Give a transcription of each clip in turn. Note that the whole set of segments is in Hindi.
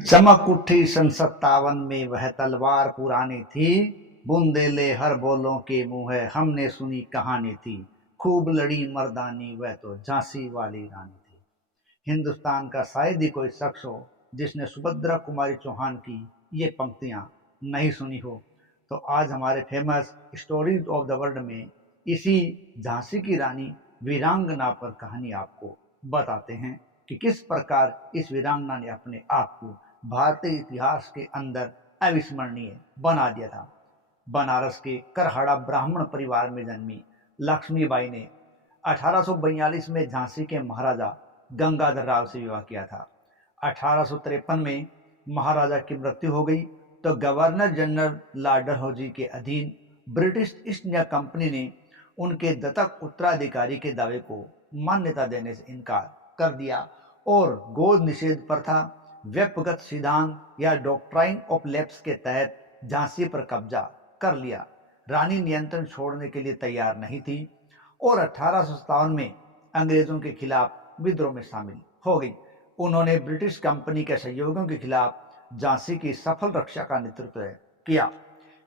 चमक उठी सन 57 में वह तलवार पुरानी थी, बुंदेले हर बोलों के मुँह है हमने सुनी कहानी थी। खूब लड़ी मर्दानी वह तो झांसी वाली रानी थी। हिंदुस्तान का शायद ही कोई शख्स हो जिसने सुभद्रा कुमारी चौहान की ये पंक्तियां नहीं सुनी हो। तो आज हमारे famous stories of the world में इसी झांसी की रानी वीरांगना पर कहानी आपको बताते हैं कि किस प्रकार इस वीरांगना ने अपने आप को भारतीय इतिहास के अंदर अविस्मरणीय बना दिया था। बनारस के करहड़ा ब्राह्मण परिवार में जन्मी लक्ष्मीबाई ने 1842 में झांसी के महाराजा गंगाधर राव से विवाह किया था। 1853 में महाराजा की मृत्यु हो गई तो गवर्नर जनरल लॉर्ड डलहौजी के अधीन ब्रिटिश ईस्ट इंडिया कंपनी ने उनके दत्तक उत्तराधिकारी के दावे को मान्यता देने से इनकार कर दिया और गोद निषेध प्रथा, व्यक्तिगत सिद्धांत या डॉक्ट्राइन ऑफ लैप्स के तहत झांसी पर कब्जा कर लिया। रानी नियंत्रण छोड़ने के लिए तैयार नहीं थी और 1857 में अंग्रेजों के खिलाफ विद्रोह में शामिल हो गई। उन्होंने ब्रिटिश कंपनी के सहयोगियों के खिलाफ झांसी की सफल रक्षा का नेतृत्व किया,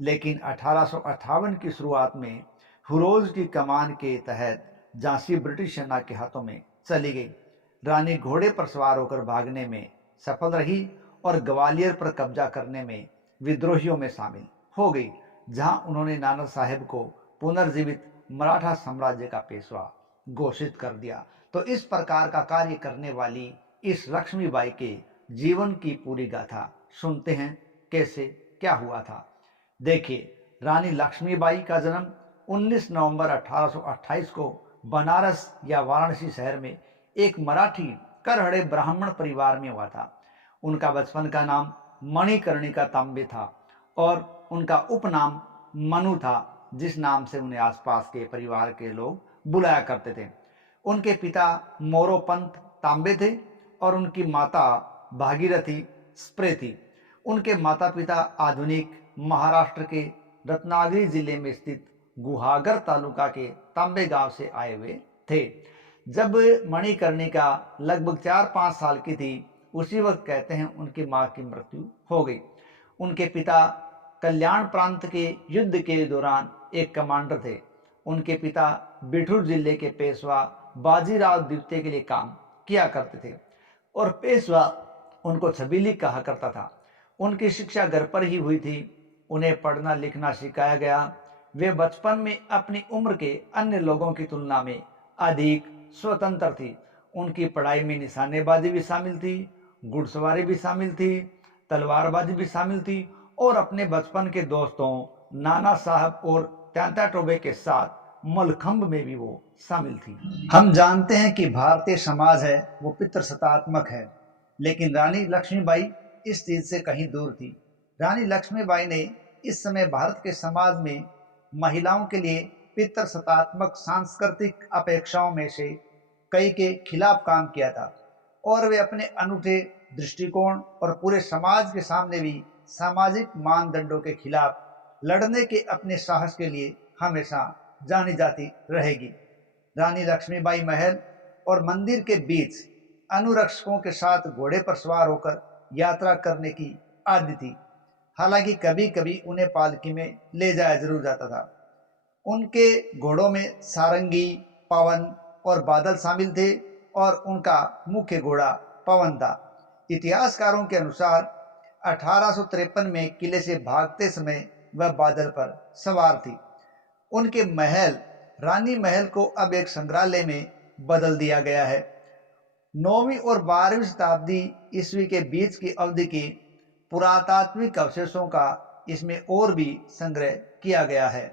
लेकिन 1858 की शुरुआत में फिरोज की कमान के तहत झांसी ब्रिटिश सेना के हाथों में चली गई। रानी घोड़े पर सवार होकर भागने में सफल रही और ग्वालियर पर कब्जा करने में विद्रोहियों में शामिल हो गई, जहां उन्होंने नाना साहेब को पुनर्जीवित मराठा साम्राज्य का पेशवा घोषित कर दिया। तो इस प्रकार का कार्य करने वाली इस लक्ष्मीबाई के जीवन की पूरी गाथा सुनते हैं, कैसे क्या हुआ था। देखिए, रानी लक्ष्मीबाई का जन्म 19 नवंबर 1828 को बनारस या वाराणसी शहर में एक मराठी करहड़े ब्राह्मण परिवार में हुआ था। उनका बचपन का नाम मणिकर्णिका तांबे था और उनका उपनाम मनु था, जिस नाम से उन्हें आसपास के परिवार के लोग बुलाया करते थे। उनके पिता मोरोपंत तांबे थे और उनकी माता भागीरथी स्प्रे थी। उनके माता पिता आधुनिक महाराष्ट्र के रत्नागिरी जिले में स्थित गुहागर तालुका के तांबे गांव से आए हुए थे। जब मणिकर्णिका लगभग 4-5 साल की थी, उसी वक्त कहते हैं उनकी मां की मृत्यु हो गई। उनके पिता कल्याण प्रांत के युद्ध के दौरान एक कमांडर थे। उनके पिता बिठूर जिले के पेशवा बाजीराव द्वितीय के लिए काम किया करते थे और पेशवा उनको छबीली कहा करता था। उनकी शिक्षा घर पर ही हुई थी। उन्हें पढ़ना लिखना सिखाया गया। वे बचपन में अपनी उम्र के अन्य लोगों की तुलना में अधिक स्वतंत्र थी। उनकी पढ़ाई में निशानेबाजी भी शामिल थी, घुड़सवारी भी शामिल थी, तलवारबाजी भी शामिल थी और अपने बचपन के दोस्तों नाना साहब और त्यांता टोबे के साथ मलखंब में भी वो शामिल थी। हम जानते हैं कि भारतीय समाज है वो पितृसत्तात्मक है, लेकिन रानी लक्ष्मीबाई इस चीज से कहीं दूर थी। रानी लक्ष्मीबाई ने इस समय भारत के समाज में महिलाओं के लिए पितृसत्तात्मक सांस्कृतिक अपेक्षाओं में से कई के खिलाफ काम किया था और वे अपने अनूठे दृष्टिकोण और पूरे समाज के सामने भी सामाजिक मानदंडों के खिलाफ लड़ने के अपने साहस के लिए हमेशा जानी जाती रहेगी। रानी लक्ष्मीबाई महल और मंदिर के बीच अनुरक्षकों के साथ घोड़े पर सवार होकर यात्रा करने की आदि थी। हालांकि कभी कभी उन्हें पालकी में ले जाया जरूर जाता था। उनके घोड़ों में सारंगी, पवन और बादल शामिल थे और उनका मुख्य घोड़ा पवन था। इतिहासकारों के अनुसार 1853 में किले से भागते समय वह बादल पर सवार थी। उनके महल रानी महल को अब एक संग्रहालय में बदल दिया गया है। 9वीं और 12वीं शताब्दी ईस्वी के बीच की अवधि के पुरातात्विक अवशेषों का इसमें और भी संग्रह किया गया है,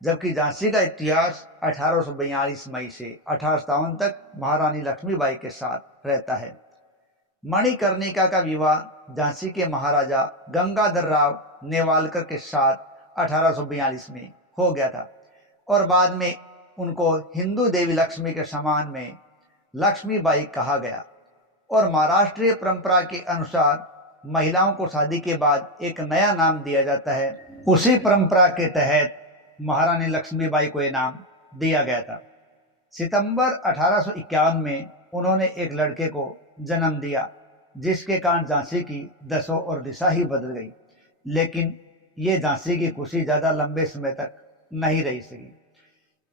जबकि झांसी का इतिहास 1842 मई से 1857 तक महारानी लक्ष्मीबाई के साथ रहता है। मणिकर्णिका का विवाह झांसी के महाराजा गंगाधर राव नेवालकर के साथ 1842 में हो गया था और बाद में उनको हिंदू देवी लक्ष्मी के समान में लक्ष्मीबाई कहा गया। और महाराष्ट्रीय परंपरा के अनुसार महिलाओं को शादी के बाद एक नया नाम दिया जाता है। उसी परंपरा के तहत महारानी लक्ष्मीबाई को यह नाम दिया गया था। सितंबर 1851 में उन्होंने एक लड़के को जन्म दिया जिसके कारण झांसी की दशा और दिशा ही बदल गई। लेकिन ये झांसी की खुशी ज़्यादा लंबे समय तक नहीं रह सकी।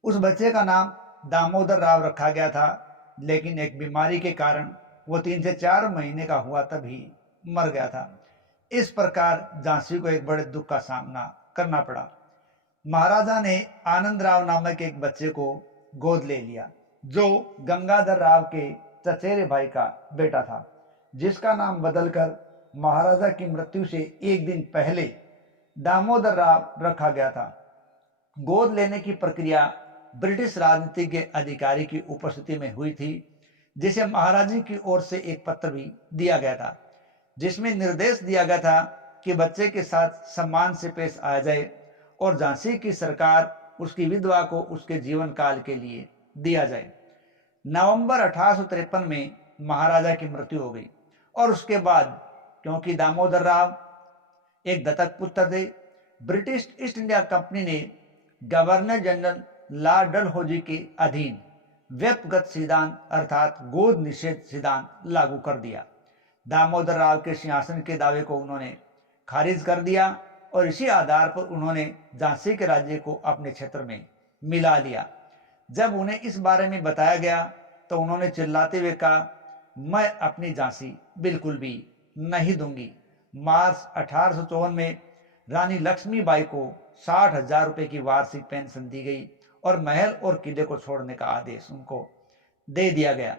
उस बच्चे का नाम दामोदर राव रखा गया था, लेकिन एक बीमारी के कारण वो 3 से 4 महीने का हुआ तभी मर गया था। इस प्रकार झांसी को एक बड़े दुख का सामना करना पड़ा। महाराजा ने आनंद राव नामक एक बच्चे को गोद ले लिया, जो गंगाधर राव के चचेरे भाई का बेटा था, जिसका नाम बदलकर महाराजा की मृत्यु से एक दिन पहले दामोदर राव रखा गया था। गोद लेने की प्रक्रिया ब्रिटिश राजनीतिज्ञ अधिकारी की उपस्थिति में हुई थी, जिसे महाराजी की ओर से एक पत्र भी दिया गया था, जिसमें निर्देश दिया गया था कि बच्चे के साथ सम्मान से पेश आया जाए और झांसी की सरकार उसकी विधवा को उसके जीवन काल के लिए दिया जाए। नवंबर 1853 में महाराजा की मृत्यु हो गई और उसके बाद क्योंकि दामोदर राव एक दत्तक पुत्र थे, ब्रिटिश ईस्ट इंडिया कंपनी ने गवर्नर जनरल लॉर्ड डलहौजी के अधीन व्यक्तिगत सिद्धांत अर्थात गोद निषेध सिद्धांत लागू कर दिया। दामोदर राव के सिंहासन के दावे को उन्होंने खारिज कर दिया और इसी आधार पर उन्होंने झांसी के राज्य को अपने क्षेत्र में मिला लिया। जब उन्हें इस बारे में बताया गया तो उन्होंने चिल्लाते हुए कहा, मैं अपनी झांसी बिल्कुल भी नहीं दूंगी। मार्च 1854 में रानी लक्ष्मीबाई को 60,000 रुपए की वार्षिक पेंशन दी गई और महल और किले को छोड़ने का आदेश उनको दे दिया गया।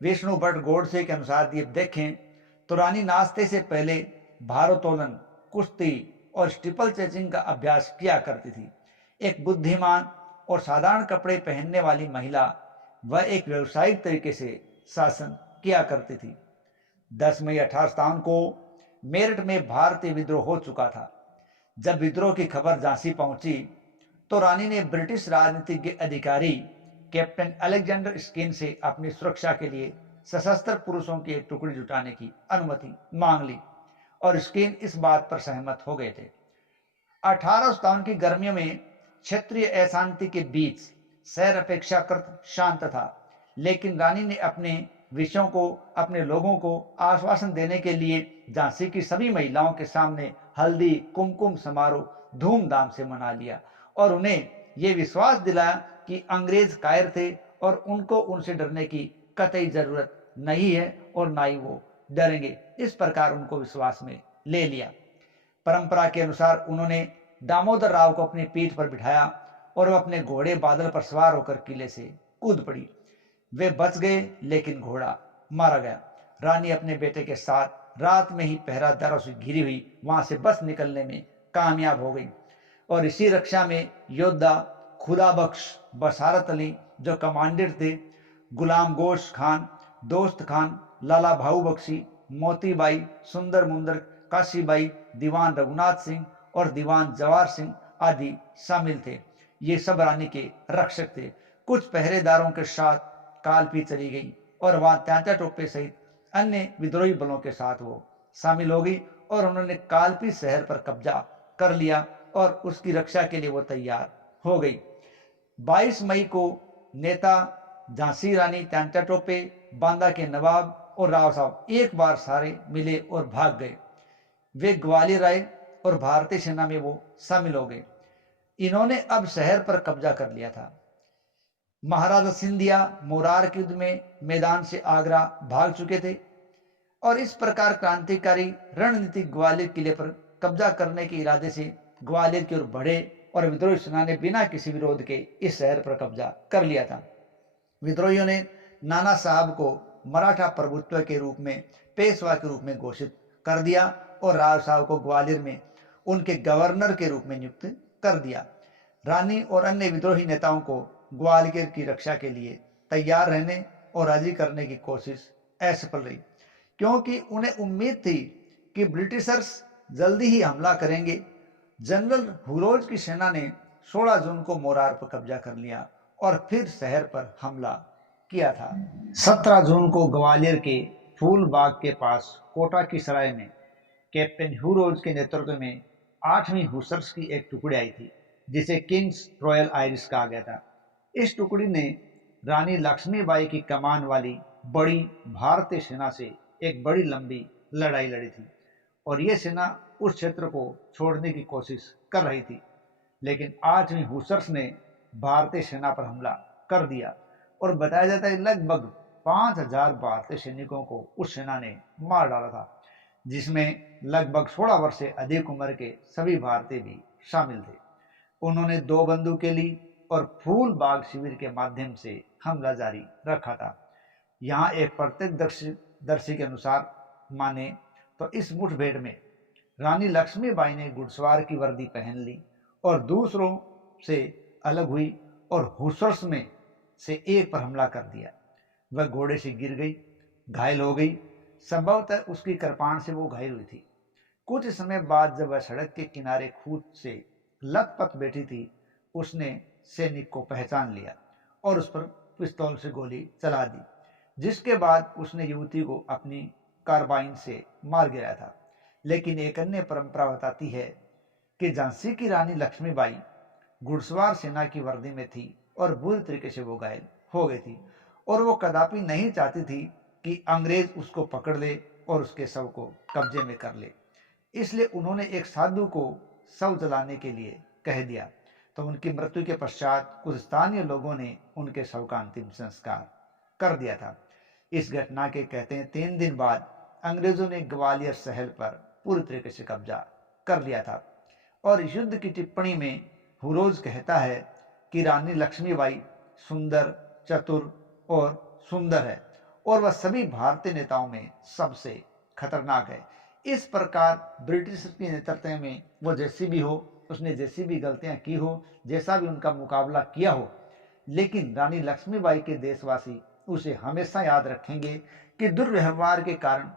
विष्णु भट्ट गोडसे के अनुसार ये देखें तो रानी नाश्ते से पहले भारोत्तोलन, कुश्ती और स्टीपल चेजिंग का अभ्यास किया करती थी। एक बुद्धिमान और साधारण कपड़े पहनने वाली महिला, वह एक व्यावसायिक तरीके से शासन किया करती थी। 10 मई 1857 को मेरठ में भारतीय विद्रोह हो चुका था। जब विद्रोह की खबर झांसी पहुंची तो रानी ने ब्रिटिश राजनीतिज्ञ अधिकारी कैप्टन अलेक्जेंडर स्किन से अपनी सुरक्षा के लिए सशस्त्र पुरुषों की एक टुकड़ी जुटाने की अनुमति मांग ली और स्किन इस बात पर सहमत हो गए थे। 1857 की गर्मियों में क्षेत्रीय अशांति के बीच शहर अपेक्षाकृत शांत था, लेकिन रानी ने अपने विषयों को, अपने लोगों को आश्वासन देने के लिए झांसी की सभी महिलाओं के सामने हल्दी कुमकुम समारोह धूमधाम से मना लिया और उन्हें यह विश्वास दिलाया कि अंग्रेज कायर थे और उनको उनसे डरने की कतई जरूरत नहीं है और ना ही वो डरेंगे। इस प्रकार उनको विश्वास में ले लिया। परंपरा के अनुसार उन्होंने दामोदर राव को अपनी पीठ पर बिठाया और वह अपने घोड़े बादल पर सवार होकर किले से कूद पड़ी। वे बच गए, लेकिन घोड़ा मारा गया। रानी अपने बेटे के साथ रात में ही पहरादारों से घिरी हुई वहां से बस निकलने में कामयाब हो गई और इसी रक्षा में योद्धा खुदा बख्श बसारत अली जो कमांडर थे, गुलाम गोश खान, दोस्त खान, लाला भाऊ बख्शी, मोतीबाई, सुंदर मुंदर, काशीबाई, दीवान रघुनाथ सिंह और दीवान जवाहर सिंह आदि शामिल थे। ये सब रानी के रक्षक थे। कुछ पहरेदारों के साथ कालपी चली गई और वहां त्यांचा टोपे सहित अन्य विद्रोही बलों के साथ वो शामिल हो गई और उन्होंने कालपी शहर पर कब्जा कर लिया और उसकी रक्षा के लिए वो तैयार हो गई। 22 मई को नेता झांसी रानी, त्यांचा टोपे, बांदा के नवाब और राव साहब एक बार सारे मिले और भाग गए। वे ग्वालियर आए और भारतीय सेना में वो शामिल हो गए। इन्होंने अब शहर पर कब्जा कर लिया था। महाराजा सिंधिया मोरार के युद्ध में मैदान से आगरा भाग चुके थे और इस प्रकार क्रांतिकारी रणनीति ग्वालियर किले पर कब्जा करने के इरादे से ग्वालियर की ओर बढ़े और विद्रोही सेना ने बिना किसी विरोध के इस शहर पर कब्जा कर लिया था। विद्रोहियों ने नाना साहब को मराठा प्रभुत्व के रूप में पेशवा के रूप में घोषित कर दिया और राव साहब को ग्वालियर में उनके गवर्नर के रूप में नियुक्त कर दिया। रानी और अन्य विद्रोही नेताओं को ग्वालियर की रक्षा के लिए तैयार रहने और राजी करने की कोशिश असफल रही, क्योंकि उन्हें उम्मीद थी कि ब्रिटिशर्स जल्दी ही हमला करेंगे। जनरल हुरोज की सेना ने 16 जून को मोरार पर कब्जा कर लिया और फिर शहर पर हमला किया था। 17 जून को ग्वालियर के फूल बाग के पास कोटा की सराय में कैप्टन हुरोज के नेतृत्व में 8वीं हुसर्स की एक टुकड़ी आई थी, जिसे किंग्स रॉयल आयरिश कहा गया था। इस टुकड़ी ने रानी लक्ष्मीबाई की कमान वाली बड़ी भारतीय सेना से एक बड़ी लंबी लड़ाई लड़ी थी और ये सेना उस क्षेत्र को छोड़ने की कोशिश कर रही थी, लेकिन 8वीं हुसर्स ने भारतीय सेना पर हमला कर दिया और बताया जाता है लगभग 5000 भारतीय सैनिकों को उस सेना ने मार डाला था, जिसमें लगभग 16 वर्ष से अधिक उम्र के सभी भारतीय भी शामिल थे। उन्होंने 2 बंदूकें ली और फूल बाग शिविर के माध्यम से हमला जारी रखा था। यहाँ एक प्रत्यक्षदर्शी के अनुसार माने तो इस मुठभेड़ में रानी लक्ष्मीबाई ने घुड़सवार की वर्दी पहन ली और दूसरों से अलग हुई और हुसर्स में से एक पर हमला कर दिया। वह घोड़े से गिर गई, घायल हो गई। संभवतः उसकी कृपाण से वो घायल हुई थी। कुछ समय बाद जब वह सड़क के किनारे खूद से लथपथ बैठी थी, उसने सैनिक को पहचान लिया और उस पर पिस्तौल से गोली चला दी, जिसके बाद उसने युवती को अपनी कार्बाइन से मार गिराया था। लेकिन एक अन्य परंपरा बताती है कि झांसी की रानी लक्ष्मीबाई घुड़सवार सेना की वर्दी में थी और बुरी तरीके से वो घायल हो गई थी और वो कदापि नहीं चाहती थी कि अंग्रेज उसको पकड़ ले और उसके शव को कब्जे में कर ले। इसलिए उन्होंने एक साधु को शव जलाने के लिए कह दिया। तो उनकी मृत्यु के पश्चात कुछ स्थानीय लोगों ने उनके शव का अंतिम संस्कार कर दिया था। इस घटना के कहते हैं 3 दिन बाद अंग्रेजों ने ग्वालियर शहर पर पूरी तरीके से कब्जा कर लिया था। और इस युद्ध की टिप्पणी में हुरोज कहता है कि रानी लक्ष्मीबाई सुंदर, चतुर और सुंदर है और वह सभी भारतीय नेताओं में सबसे खतरनाक है। इस प्रकार ब्रिटिश के नेतृत्व में वो जैसी भी हो, उसने जैसी भी गलतियां की हो, जैसा भी उनका मुकाबला किया हो, लेकिन रानी लक्ष्मीबाई के देशवासी उसे हमेशा याद रखेंगे कि दुर्व्यवहार के कारण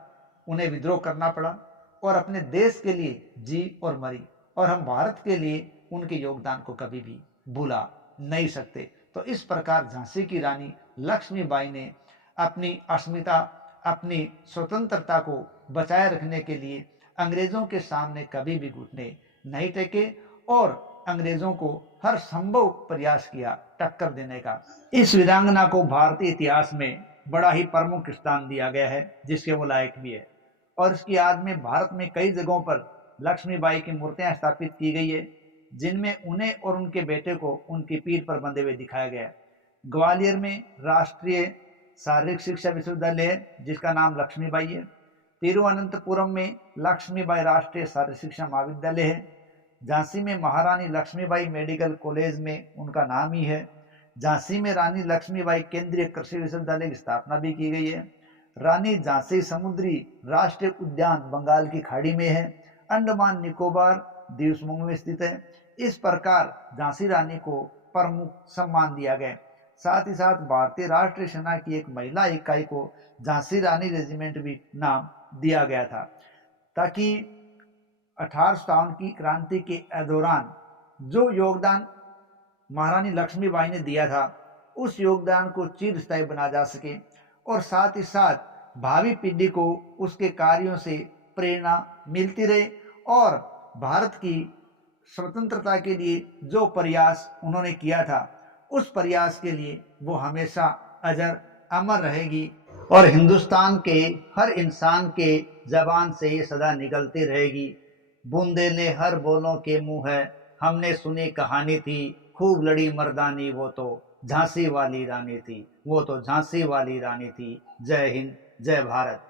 उन्हें विद्रोह करना पड़ा और अपने देश के लिए जी और मरी, और हम भारत के लिए उनके योगदान को कभी भी भुला नहीं सकते। तो इस प्रकार झांसी की रानी लक्ष्मीबाई ने अपनी अस्मिता, अपनी स्वतंत्रता को बचाए रखने के लिए अंग्रेजों के सामने कभी भी घुटने नहीं टेके और अंग्रेजों को हर संभव प्रयास किया टक्कर देने का। इस वीरांगना को भारतीय इतिहास में बड़ा ही प्रमुख स्थान दिया गया है, जिसके वो लायक भी है। और इसकी याद में भारत में कई जगहों पर लक्ष्मीबाई की मूर्तियां स्थापित की गई है, जिनमें उन्हें और उनके बेटे को उनकी पीठ पर बंधे हुए दिखाया गया है। ग्वालियर में राष्ट्रीय शारीरिक शिक्षा विश्वविद्यालय है, जिसका नाम लक्ष्मीबाई है। तिरुवनंतपुरम में लक्ष्मीबाई राष्ट्रीय शारीरिक शिक्षा महाविद्यालय है। झांसी में महारानी लक्ष्मीबाई मेडिकल कॉलेज में उनका नाम ही है। झांसी में रानी लक्ष्मीबाई केंद्रीय कृषि विश्वविद्यालय की स्थापना भी की गई है। रानी झांसी समुद्री राष्ट्रीय उद्यान बंगाल की खाड़ी में है, अंडमान निकोबार द्वीप समूह में स्थित है। इस प्रकार झांसी रानी को प्रमुख सम्मान दिया गया। साथ ही साथ भारतीय राष्ट्रीय सेना की एक महिला इकाई को झांसी रानी रेजिमेंट भी नाम दिया गया था, ताकि 1857 की क्रांति के दौरान जो योगदान महारानी लक्ष्मीबाई ने दिया था, उस योगदान को चिरस्थायी बना जा सके और साथ ही साथ भावी पीढ़ी को उसके कार्यों से प्रेरणा मिलती रहे और भारत की स्वतंत्रता के लिए जो प्रयास उन्होंने किया था, उस प्रयास के लिए वो हमेशा अजर अमर रहेगी और हिंदुस्तान के हर इंसान के जबान से ये सदा निकलती रहेगी। बूंदे ने हर बोलों के मुंह है, हमने सुनी कहानी थी, खूब लड़ी मर्दानी वो तो झांसी वाली रानी थी, वो तो झांसी वाली रानी थी। जय हिंद, जय भारत।